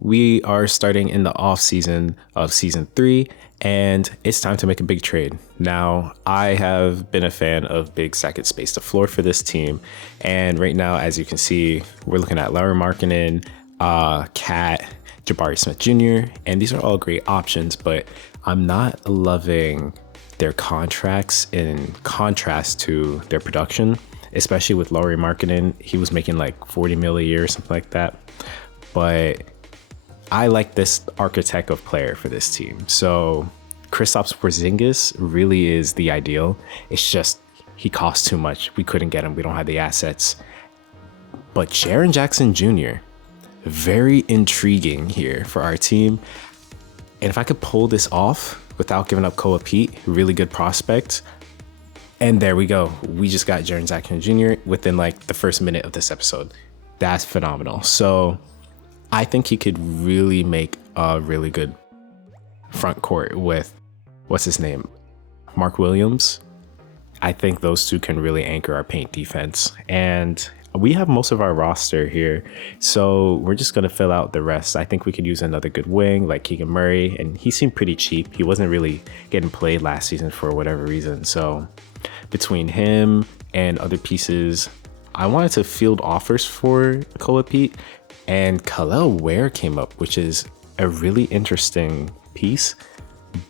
We are starting in the off season of season 3, and it's time to make a big trade. Now, I have been a fan of big second space to floor for this team, and right now, as you can see, we're looking at Lauri Markkanen, Cat, Jabari Smith Jr., and these are all great options, but I'm not loving their contracts in contrast to their production, especially with Lauri Markkanen. He was making like 40 mil a year or something like that, but I like this architect of player for this team. So Kristaps Porzingis really is the ideal. It's just he costs too much. We couldn't get him. We don't have the assets. But Jaren Jackson Jr., very intriguing here for our team. And if I could pull this off without giving up Koa Pete, really good prospect. And there we go. We just got Jaren Jackson Jr. within like the first minute of this episode. That's phenomenal. So I think he could really make a really good front court with, what's his name? Mark Williams. I think those two can really anchor our paint defense. And we have most of our roster here, so we're just going to fill out the rest. I think we could use another good wing like Keegan Murray, and he seemed pretty cheap. He wasn't really getting played last season for whatever reason. So between him and other pieces, I wanted to field offers for Koa Pete. And Khalil Ware came up, which is a really interesting piece.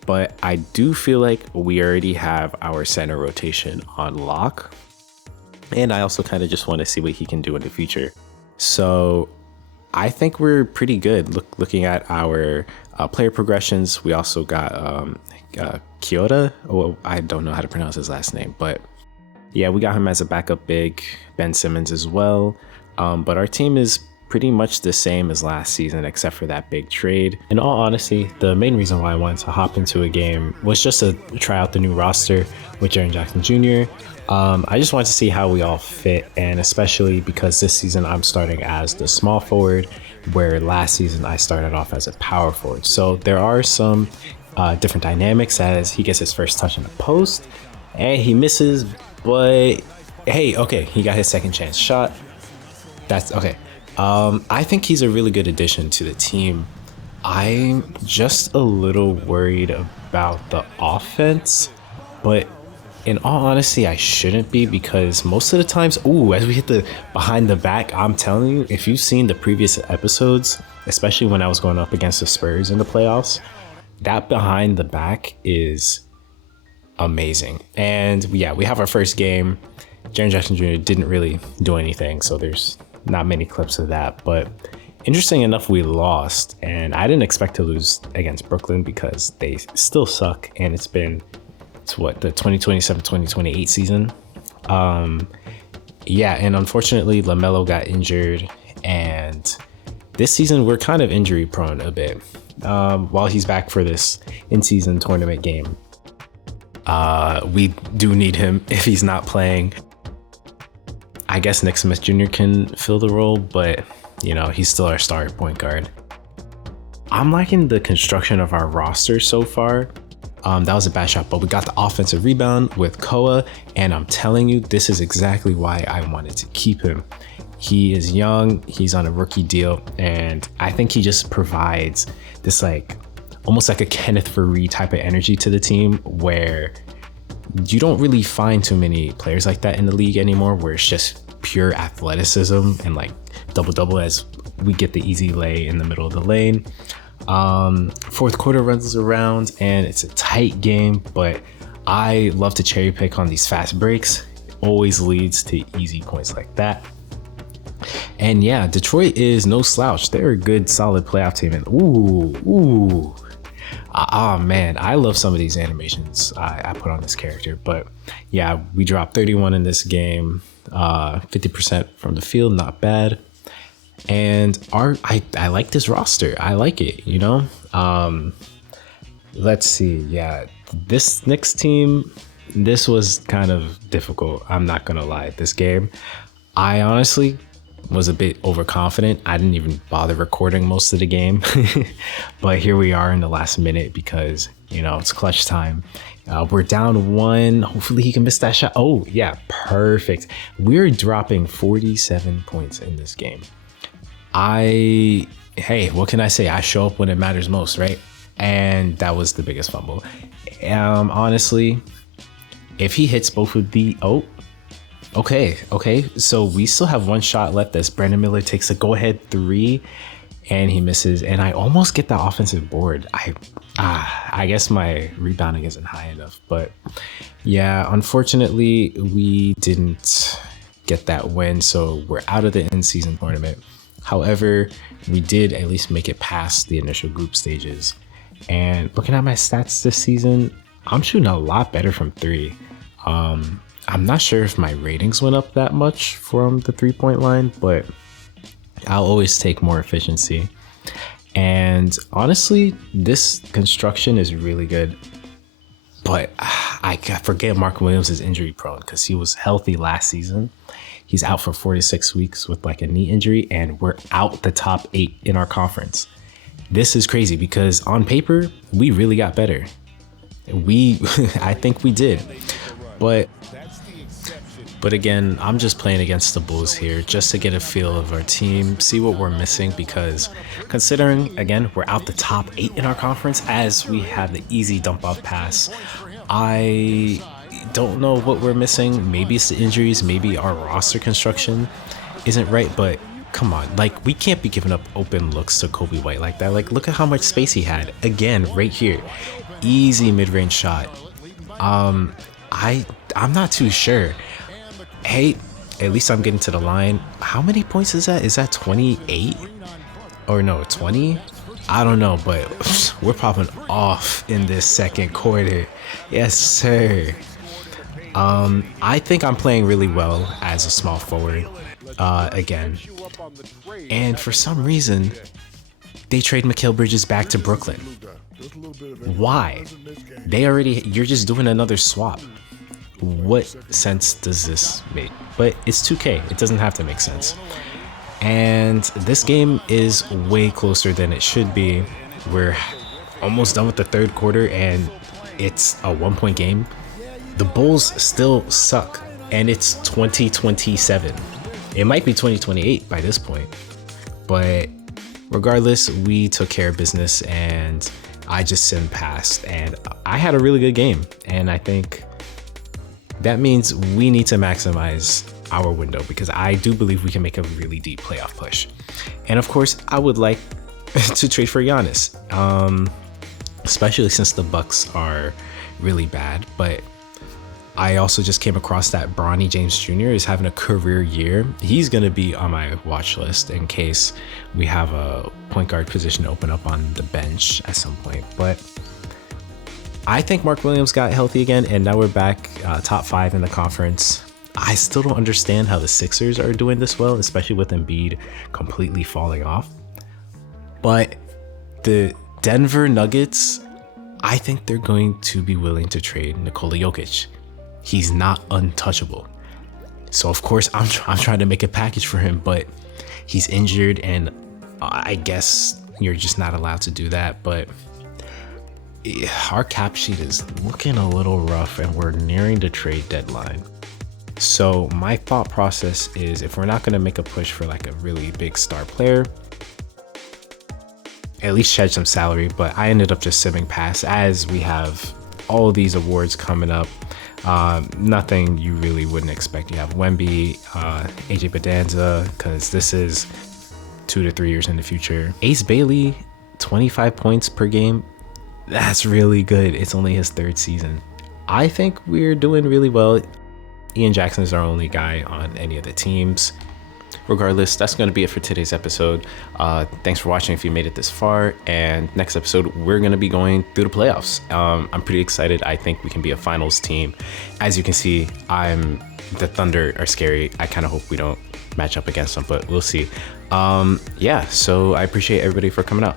But I do feel like we already have our center rotation on lock. And I also kind of just want to see what he can do in the future. So I think we're pretty good. Looking at our player progressions, we also got Kyoto. Oh, I don't know how to pronounce his last name. But yeah, we got him as a backup big. Ben Simmons as well. But our team is pretty much the same as last season, except for that big trade. In all honesty, the main reason why I wanted to hop into a game was just to try out the new roster with Jaren Jackson Jr. I just wanted to see how we all fit, and especially because this season I'm starting as the small forward, where last season I started off as a power forward. So there are some different dynamics as he gets his first touch in the post, and he misses, but hey, okay, he got his second chance shot. That's okay. I think he's a really good addition to the team. I'm just a little worried about the offense, but in all honesty, I shouldn't be, because most of the times, as we hit the behind the back, I'm telling you, if you've seen the previous episodes, especially when I was going up against the Spurs in the playoffs, that behind the back is amazing. And yeah, we have our first game. Jaren Jackson Jr. didn't really do anything, so there's not many clips of that, but interesting enough, we lost, and I didn't expect to lose against Brooklyn because they still suck, and it's the 2027-2028 season. Yeah, and unfortunately LaMelo got injured, and this season we're kind of injury prone a bit. While he's back for this in-season tournament game, we do need him if he's not playing. I guess Nick Smith Jr. can fill the role, but you know, he's still our star point guard. I'm liking the construction of our roster so far. That was a bad shot, but we got the offensive rebound with Koa, and I'm telling you, this is exactly why I wanted to keep him. He is young, he's on a rookie deal, and I think he just provides this like almost like a Kenneth Faried type of energy to the team, where you don't really find too many players like that in the league anymore, where it's just pure athleticism and like double as we get the easy lay in the middle of the lane. Fourth quarter runs around and it's a tight game, but I love to cherry pick on these fast breaks. It always leads to easy points like that. And yeah, Detroit is no slouch. They're a good, solid playoff team. And man, I love some of these animations I put on this character. But yeah, we dropped 31 in this game, 50% from the field, not bad. And I like this roster. I like it, you know. Let's see. Yeah, this next team, this was kind of difficult. I'm not gonna lie. This game, I honestly was a bit overconfident. I didn't even bother recording most of the game, but here we are in the last minute because, you know, it's clutch time. We're down 1. Hopefully he can miss that shot. Oh yeah, perfect. We're dropping 47 points in this game. I hey, what can I say? I show up when it matters most, right? And that was the biggest fumble. Honestly, if he hits both of the okay. So we still have one shot left as Brandon Miller takes a go-ahead three and he misses. And I almost get that offensive board. I guess my rebounding isn't high enough, but yeah, unfortunately we didn't get that win. So we're out of the in-season tournament. However, we did at least make it past the initial group stages. And looking at my stats this season, I'm shooting a lot better from three. I'm not sure if my ratings went up that much from the 3-point line, but I'll always take more efficiency. And honestly, this construction is really good. But I forget Mark Williams is injury prone because he was healthy last season. He's out for 4 to 6 weeks with like a knee injury, and we're out the top 8 in our conference. This is crazy because on paper, we really got better. I think we did. But again, I'm just playing against the Bulls here just to get a feel of our team, see what we're missing, because considering, again, we're out the top 8 in our conference as we have the easy dump off pass. I don't know what we're missing. Maybe it's the injuries, maybe our roster construction isn't right, but come on, like we can't be giving up open looks to Kobe White like that. Like look at how much space he had. Again, right here, easy mid-range shot. I'm not too sure. Hey, at least I'm getting to the line. How many points is that? Is that 28 or no 20? I don't know, but we're popping off in this second quarter. Yes, sir. I think I'm playing really well as a small forward again. And for some reason, they trade Mikal Bridges back to Brooklyn. Why? You're just doing another swap. What sense does this make? But it's 2K. It doesn't have to make sense. And this game is way closer than it should be. We're almost done with the third quarter and it's a 1-point game. The Bulls still suck and it's 2027. It might be 2028 by this point. But regardless, we took care of business and I just simmed past and I had a really good game. And I think that means we need to maximize our window because I do believe we can make a really deep playoff push. And of course, I would like to trade for Giannis, especially since the Bucks are really bad. But I also just came across that Bronny James Jr. is having a career year. He's going to be on my watch list in case we have a point guard position open up on the bench at some point. But I think Mark Williams got healthy again, and now we're back top 5 in the conference. I still don't understand how the Sixers are doing this well, especially with Embiid completely falling off. But the Denver Nuggets, I think they're going to be willing to trade Nikola Jokic. He's not untouchable. So of course I'm trying to make a package for him, but he's injured and I guess you're just not allowed to do that. But our cap sheet is looking a little rough and we're nearing the trade deadline. So my thought process is if we're not going to make a push for like a really big star player, at least shed some salary. But I ended up just simming past as we have all these awards coming up. Nothing you really wouldn't expect. You have Wemby, AJ Bedanza, because this is 2 to 3 years in the future. Ace Bailey, 25 points per game. That's really good. It's only his 3rd season. I think we're doing really well. Ian Jackson is our only guy on any of the teams. Regardless, that's going to be it for today's episode. Thanks for watching if you made it this far. And next episode, we're going to be going through the playoffs. I'm pretty excited. I think we can be a finals team. As you can see, the Thunder are scary. I kind of hope we don't match up against them, but we'll see. Yeah, so I appreciate everybody for coming out.